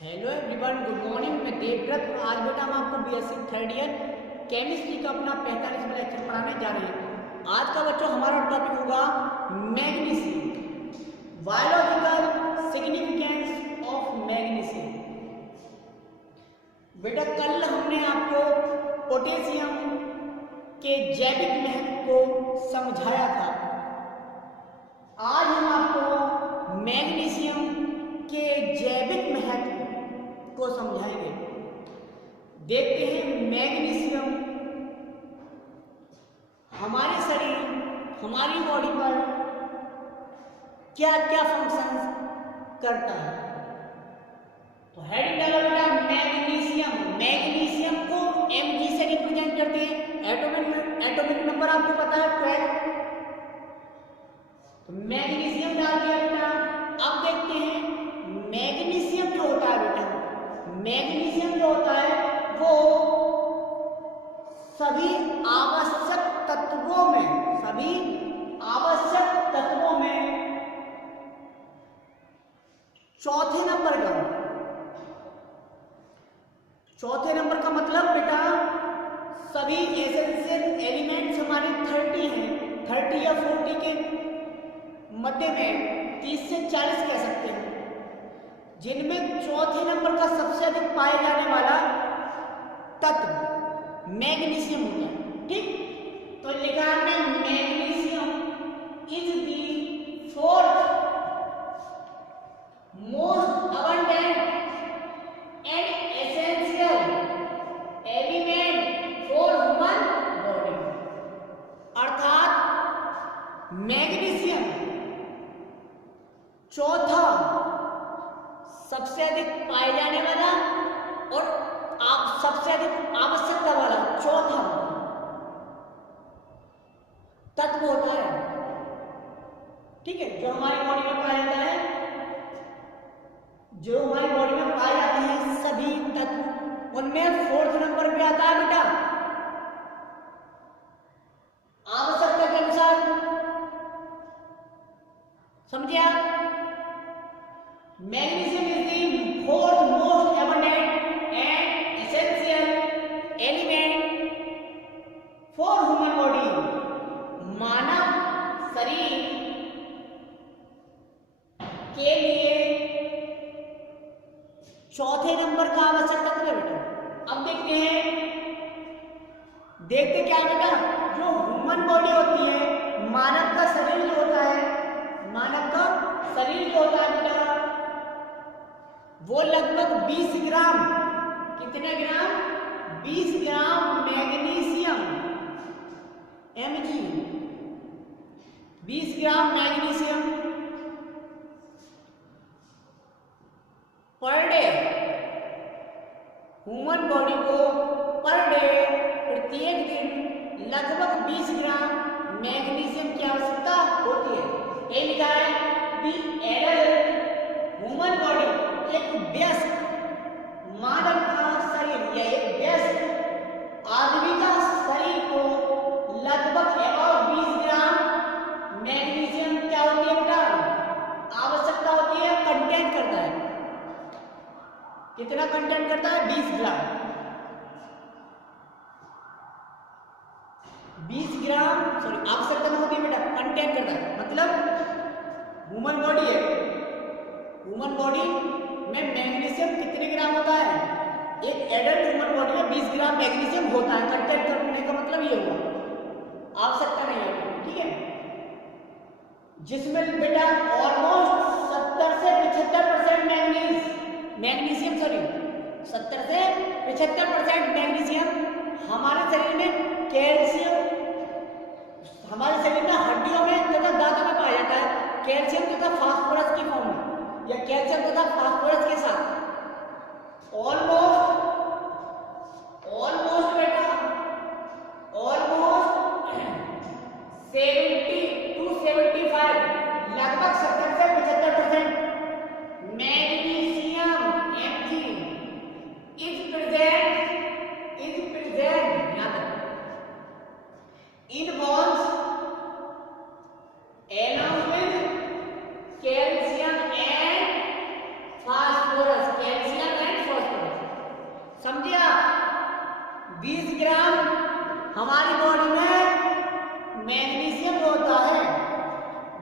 Hello everyone, good morning. मैं देवव्रत और आज बेटा हम आपको बीएससी थर्ड ईयर केमिस्ट्री का अपना 45वां लेक्चर पढ़ाने जा रहे हैं। आज का बच्चों हमारा टॉपिक होगा magnesium, biological significance of magnesium. बेटा कल हमने आपको पोटेशियम के जैविक महत्व को समझाया था। आज हम आपको मैग्नीशियम के जैविक महत्व को समझाएंगे। देखते हैं मैग्नीशियम हमारे शरीर, हमारी बॉडी पर क्या क्या फंक्शंस करता है। तो हेडिंग डालो बेटा मैग्नीशियम। मैग्नीशियम को Mg से रिप्रेजेंट करते हैं। एटॉमिक नंबर आपको पता है 12। तो मैग्नीशियम डाल दिया बेटा। अब देखते हैं मैग्नीशियम जो होता है बेटा, मैग्नीशियम जो होता है वो सभी आवश्यक तत्वों में चौथे नंबर का मतलब बेटा सभी एसेंशियल एलिमेंट्स हमारे 30 हैं, 30 या 40 के मध्य में 30 से 40 कह सकते हैं, जिनमें चौथे नंबर का सबसे अधिक पाए जाने वाला तत्व मैग्नीशियम होता है। ठीक, तो लिखा है magnesium is the fourth most abundant and essential element for human body. अर्थात मैग्नीशियम चौथा सबसे अधिक पाए जाने वाला और सबसे अधिक आवश्यकता वाला चौथा तत्व होता है। ठीक है, जो हमारी बॉडी में पाया जाता है, जो हमारी बॉडी में पाए जाते हैं सभी तत्व, उनमें फोर्थ नंबर पे आता है बेटा आवश्यकता के अनुसार। समझे आप? Magnesium is the fourth most abundant and essential element for human body. मानव शरीर के लिए चौथे नंबर का आवश्यक तत्व है बेटा। अब देखते क्या बेटा, जो ह्यूमन बॉडी होती है, मानव का शरीर जो होता है, बेटा वो लगभग 20 ग्राम, कितने gram? 20 gram magnesium Mg, 20 gram magnesium per day. Human body को पर डे, प्रत्येक दिन लगभग 20 ग्राम मैग्नीशियम की आवश्यकता होती है। ये लिखा है दी एडल्ट ह्यूमन बॉडी, एक व्यस्क मानव का शरीर या एक व्यस्क आदमी का शरीर को लगभग 20 ग्राम मैग्नीशियम क्या होती है बेटा? आवश्यकता होती है, कंटेंट करता है। कितना कंटेंट करता है? 20 ग्राम। 20 ग्राम आवश्यकता नहीं होती है बेटा, कंटेंट करता है। मतलब ह्यूमन बॉडी है, ह्यूमन बॉडी में मैग्नीशियम कितने ग्राम होता है? एक एडल्ट ह्यूमन बॉडी में 20 ग्राम मैग्नीशियम होता है। कंटेंट करने का मतलब ये हुआ, आवश्यकता नहीं है। ठीक है, जिसमें बेटा ऑलमोस्ट 70 से 75% मैग्नीशियम 70 से 75% मैग्नीशियम हमारे शरीर में कैल्शियम, हमारे शरीर में हड्डियों में तथा दांतों में पाया जाता है। कैल्शियम तथा फास्फोरस की फॉर्म में या कैल्शियम तथा फास्फोरस के साथ ऑलमोस्ट बेटा 70 to 75, लगभग 70 से 75% magnesium Mg is present in bones along with calcium and phosphorus। Calcium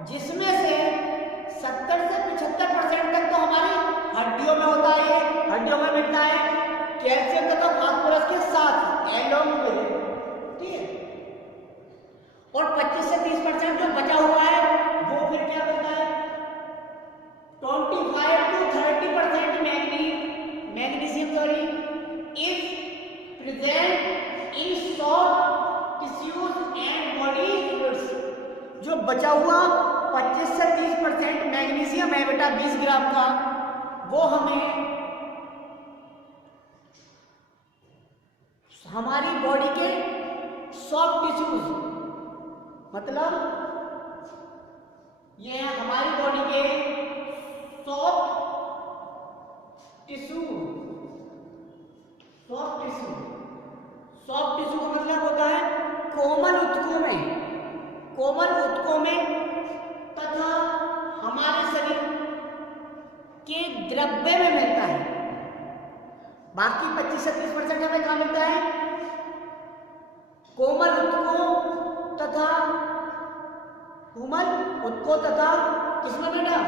जिसमें से 70 से 75% तक तो हमारी हड्डियों में होता है, ये हड्डियों में मिलता है कैल्शियम तथा फास्फोरस के साथ एलोंग विद, ठीक है। और 25 से 30% जो बचा हुआ है वो फिर क्या करता है, 25 to 30% magnesium is present in soft tissues and body fluids. जो बचा हुआ 25 से 30% मैग्नीशियम है बेटा 20 ग्राम का, वो हमें हमारी बॉडी के सॉफ्ट टिश्यूज, मतलब ये है हमारी बॉडी के soft tissue, soft tissue, soft tissue का मतलब होता है कोमल ऊतकों में, कोमल ऊतकों में तथा हमारे शरीर के द्रव्य में मिलता है। बाकी 25 से 30% हमें कहाँ मिलता है, कोमल ऊतकों तथा किसमें बेटा,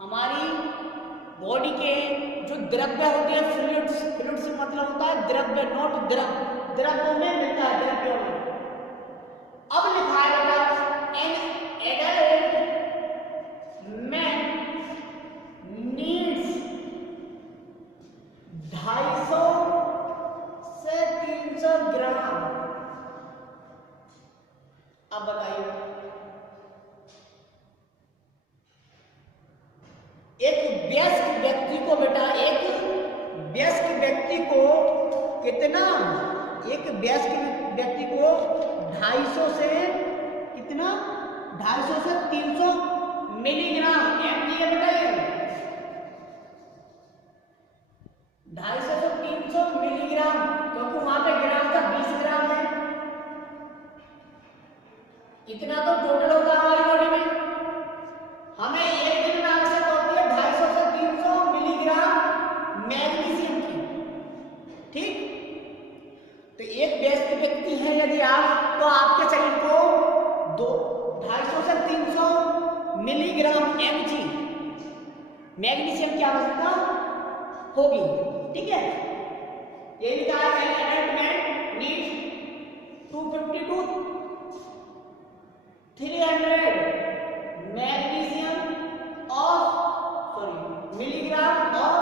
हमारी बॉडी के जो द्रव्य होते हैं फ्लूइड्स, फ्लूइड्स मतलब होता है द्रव्य, नॉट द्रव्यों में मिलता है, द्रव्यों में। अब लिखा है बेटा एन एडल्ट मैन नीड्स 250 से 300 ग्राम। अब बताइए एक वयस्क व्यक्ति को बेटा, एक वयस्क व्यक्ति को कितना, एक वयस्क व्यक्ति को 250 से कितना, 250 से 300 मिलीग्राम एमजी है बेटा, ये 250 से 300 मिलीग्राम, क्योंकि वहां पे ग्राम का 20 ग्राम है, इतना तो टोटल होगा हमारी बॉडी में। हमें एक दिन में आवश्यकता होती है 250 से 300 मिलीग्राम मैग्नीशियम की, ठीक। तो एक वयस्क व्यक्ति है यदि आप, तो आपके शरीर को 250 से 300 मिलीग्राम एमजी मैग्नीशियम की आवश्यकता होगी, ठीक है। ये लिखा है adult man needs 250 to 300 magnesium of milligram of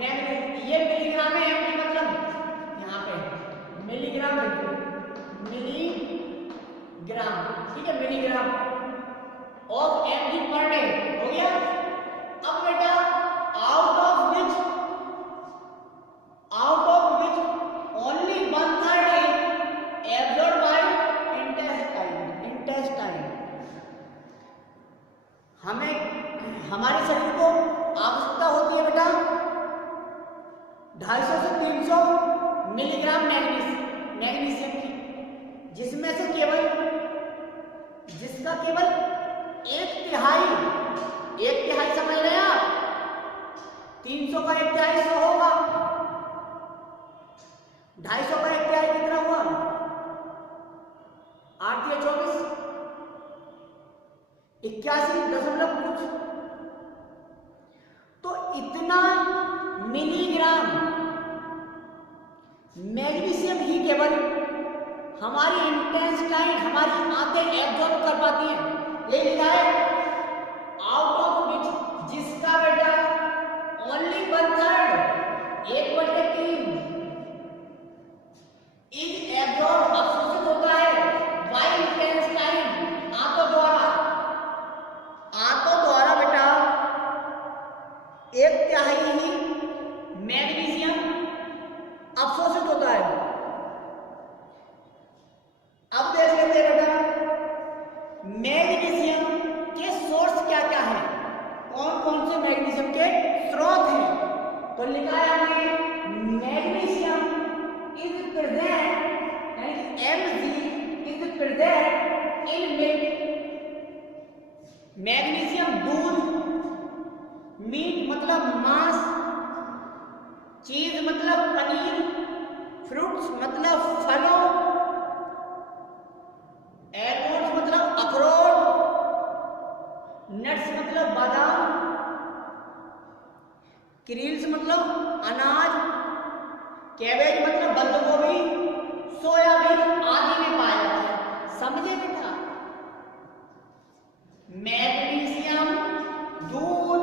magnesium. ये मिलीग्राम है, एमजी मतलब यहाँ पे मिलीग्राम, मिलीग्राम, ठीक है, milligram of MG per day हो गया। अब बेटा out of which only 1/3 absorb by intestine. हमें हमारे शरीर को आवश्यकता होती है बेटा 250 से 300 मिलीग्राम मैग्नीशियम की, जिसमें से जिसका केवल 1/3 समझ रहे हैं आप, 300 का 1/3 100 होगा, 250 का 1/3 कितना हुआ, 8 या 24, 81 दशमलव कुछ। तो इतना मिलीग्राम मैग्नीशियम ही केवल हमारी इंटेस्टाइन, हमारी आंतें एब्जॉर्ब कर पाती हैं। ये लिखा है आउट ऑफ विच, जिसका बेटा ओनली 1/3 1/3 इज एब्जॉर्ब, अवशोषित होता है बाय इंटेस्टाइन, आंतों द्वारा बेटा 1/3 ही मैग्नीशियम अवशोषित होता है। अब देख लेते हैं बेटा मैग्नीशियम के सोर्स क्या क्या है, कौन कौन से मैग्नीशियम के स्रोत हैं। तो लिखा है हमने magnesium is present, Mg is present in milk, magnesium दूध, मीट मतलब मांस, चीज मतलब पनीर, फ्रूट्स मतलब फलों, क्रील्स मतलब अनाज, कैबेज मतलब बंद गोभी, सोयाबीन आदि में पाया जाता है। समझे बेटा? मैग्नीशियम दूध,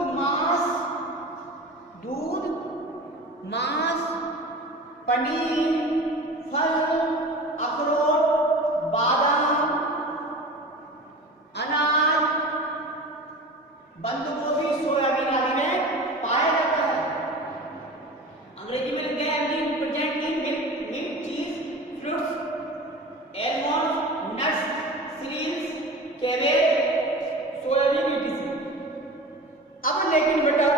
मांस, पनीर, फल, अखरोट, बादाम, अनाज, बंद गोभी, सोयाबीन आदि में पाया जाता है। अंग्रेजी में लिखते हैं present in milk, cheese, fruits, almonds, nuts, cereals, cabbage, soybean etc। अब लेकिन बेटा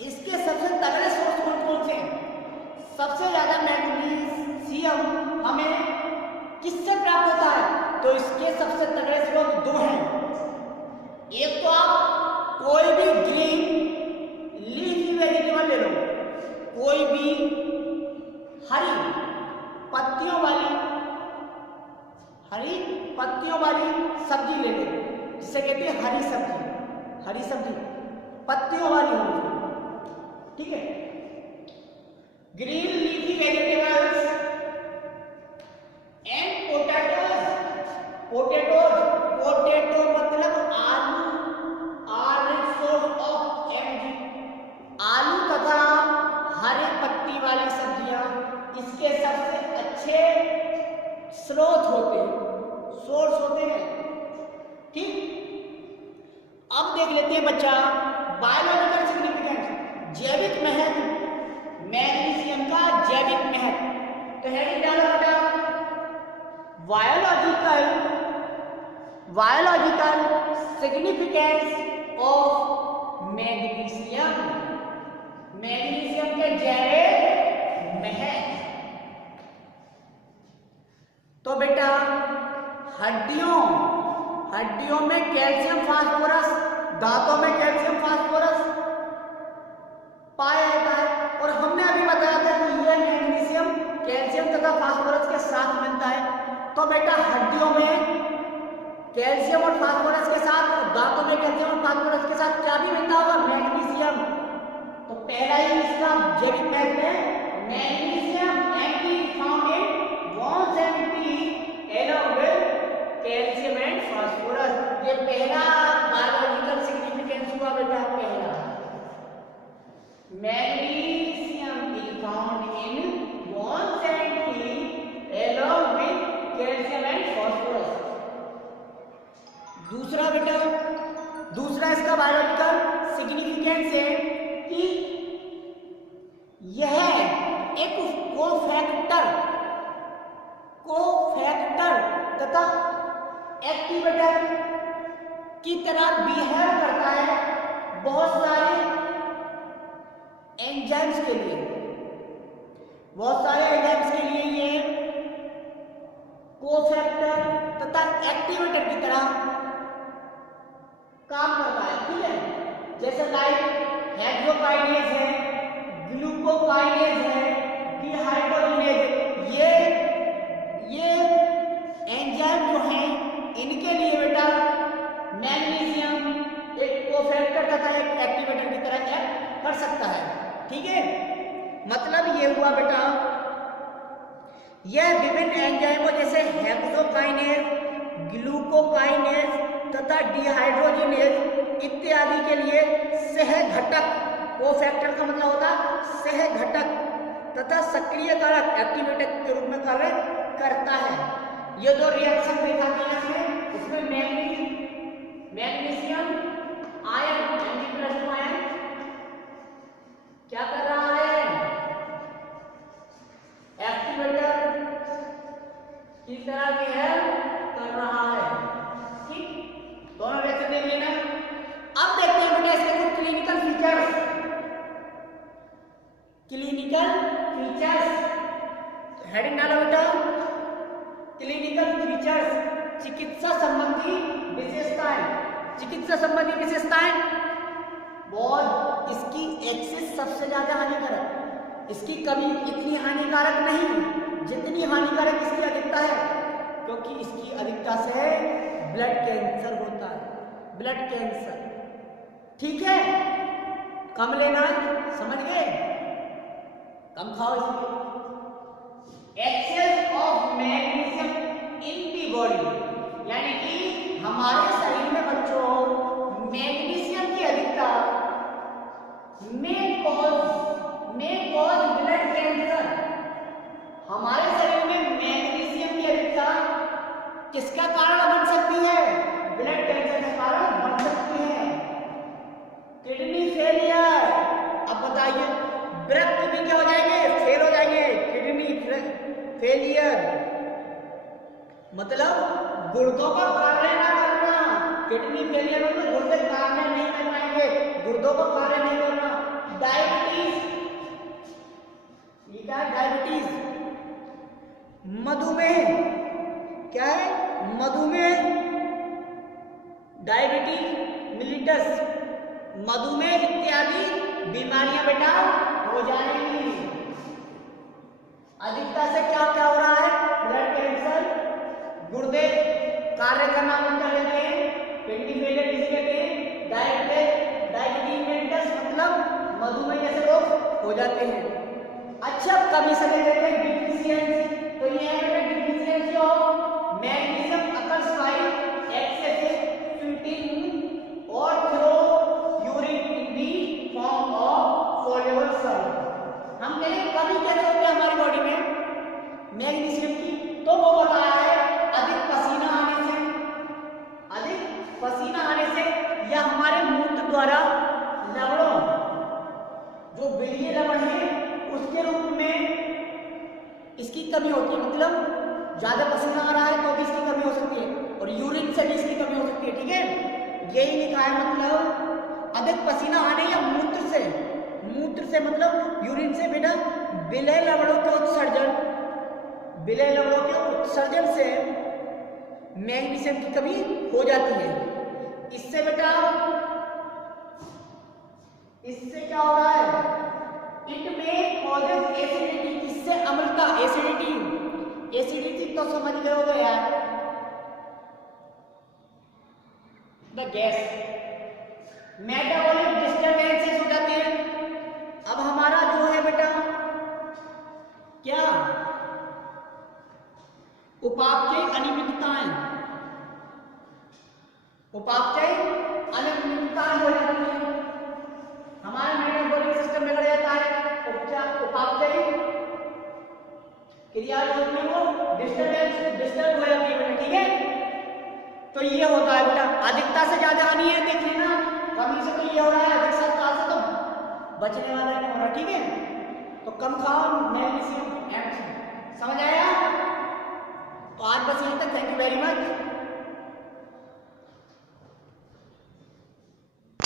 इसके सबसे तगड़े सोर्स कौन से हैं? सबसे ज्यादा मैग्नीशियम हमें किससे प्राप्त होता है? तो इसके सबसे तगड़े स्रोत दो हैं। एक तो आप कोई भी ग्रीन लीफी वेजिटेबल ले लो, कोई भी हरी पत्तियों वाली सब्जी ले लो, जिसे कहते हैं हरी सब्जी पत्तियों वाली होगी, ठीक है। Green leafy vegetables and potato मतलब आलू तथा हरे पत्ती वाली सब्जियां इसके सबसे अच्छे सोर्स होते हैं, ठीक। अब देख लेते हैं बच्चा बायोलॉजिकल सिग्निफिकेंस, जैविक महत्व, मैग्नीशियम का जैविक महत्व। तो हेडिंग डालो बेटा, biological significance of magnesium, magnesium के जैविक महत्व। तो बेटा हड्डियों में कैल्शियम फास्फोरस, दांतों में कैल्शियम फास्फोरस पाया जाता है। और हमने अभी बताया था कि यह मैग्नीशियम कैल्शियम तथा फास्फोरस के साथ मिलता है। तो बेटा हड्डियों में कैल्शियम और फास्फोरस के साथ, दांतों में कैल्शियम और फास्फोरस के साथ क्या भी मिलता होगा? मैग्नीशियम। तो पहला ही इसका जैविक महत्व है magnesium found in bones and teeth along with calcium and phosphorus. ये पहला बायोलॉजिकल सिग्निफिकेंस हुआ बेटा, पहला magnesium is found in bones and teeth along with calcium and phosphorus. दूसरा इसका बायोलॉजिकल सिग्निफिकेंस है कि यह एक कोफैक्टर तथा एक्टिवेटर की तरह बिहेव करता है बहुत सारे एंजाइम्स के लिए। ये कोफैक्टर तथा एक्टिवेटर की तरह काम करता है, ठीक है। जैसे लाइक हेक्सोकाइनेज है, ग्लूकोकाइनेज है, डिहाइड्रोजिनेज, ये एंजाइम जो हैं इनके लिए बेटा मैग्नीशियम एक कोफैक्टर तथा एक एक्टिवेटर की तरह एक्ट कर सकता है, ठीक है। मतलब ये हुआ बेटा, यह विभिन्न एंजाइमों जैसे हेक्सोकाइनेज, ग्लूकोकाइनेज तथा डिहाइड्रोजिनेज इत्यादि के लिए सहघटक, कोफैक्टर का मतलब होता है सहघटक तथा सक्रिय कारक एक्टिवेटर के रूप में कार्य करता है। ये दो रिएक्शन देखा गया है, इसमें मैग्नीशियम आयन आयन क्या कर रहा है? एक्टिवेटर की तरह बिहेव कर रहा है, ठीक। दोनों रिएक्शन देख लेना। अब देखते हैं बेटा इसके कुछ क्लिनिकल फीचर्स। हेडिंग डालो बेटा, क्लिनिकल फीचर्स, चिकित्सा संबंधी विशेषताएं। बहुत इसकी एक्सेस सबसे ज्यादा हानिकारक, इसकी कमी इतनी हानिकारक नहीं जितनी हानिकारक इसकी अधिकता है, क्योंकि इसकी अधिकता से ब्लड कैंसर होता है, ठीक है। कम लेना है, समझ गए, कम खाओ इसलिए। Excess of magnesium in the body, यानी कि हमारे शरीर में बच्चों मैग्नीशियम की अधिकता में कॉज ब्लड कैंसर। हमारे शरीर में मैग्नीशियम की अधिकता किसका कारण बन सकती है? ब्लड कैंसर का कारण बन सकती है। किडनी फेलियर, अब बताइए वृक्क भी क्या हो जाएंगे? फेल हो जाएंगे। किडनी फेलियर मतलब गुर्दों का कार्य ना करना। किडनी फेलियर मतलब गुर्दे कार्य नहीं कर पाएंगे, गुर्दों का कार्य नहीं करना। डायबिटीज, ये क्या है? डायबिटीज, मधुमेह, क्या है? मधुमेह, डायबिटीज मिलिटस, मधुमेह इत्यादि बीमारियां बेटा हो जाएंगी। अधिकता से क्या क्या हो रहा है? ब्लड कैंसर, गुर्दे कार्य करना बंद कर देते हैं, किडनी फेलियर किसे कहते हैं? डायबिटीज मेलिटस मतलब मधुमेह जैसे रोग हो जाते हैं। अच्छा, कमी से ले लेते हैं डिफिशियंसी, तो ये है बेटा deficiency of magnesium occurs by excessive sweating और through urine in the form of soluble salt. हम कह रहे हैं कमी कैसे होती है हमारी बॉडी में मैग्नीशियम की, तो वो बताया है अधिक पसीना आने से, अधिक पसीना आने से, या हमारे मूत्र द्वारा लवणों, जो बिलीय लवण है उसके रूप में इसकी कमी होती है। मतलब ज्यादा पसीना आ रहा है तो भी इसकी कमी हो सकती है, और यूरिन से भी इसकी कमी हो सकती है। ठीक है, यही लिखा है। मतलब अधिक पसीना आने या मूत्र से मतलब यूरिन से बेटा विलय लवणों के उत्सर्जन से मैग्नीशियम की कमी हो जाती है। इससे बेटा इससे क्या होता है? इट में कॉजेज एसिडिटी, इससे अम्लता, एसिडिटी तो समझ गए होगे यार, द गैस, मेटाबॉलिक डिस्टर्बेंसेस हो जाते हैं। अब हमारा जो है बेटा क्या? उपापचय अनियमितताएं हो जाती है, हमारा मेटाबॉलिक सिस्टम बिगड़ जाता है। उपापचय क्रिया जो है वो डिस्टर्ब हो जाती है बेटा। ठीक है, तो ये होता है बेटा। अधिकता से ज्यादा आनी है, देख लेना, कमी से तो ये हो रहा है, अधिकता से तो बचने वाला नहीं हो रहा। ठीक है, तो कम खाओ मैग्नीशियम, समझ आया? तो आज बस यहीं तक। Thank you very much.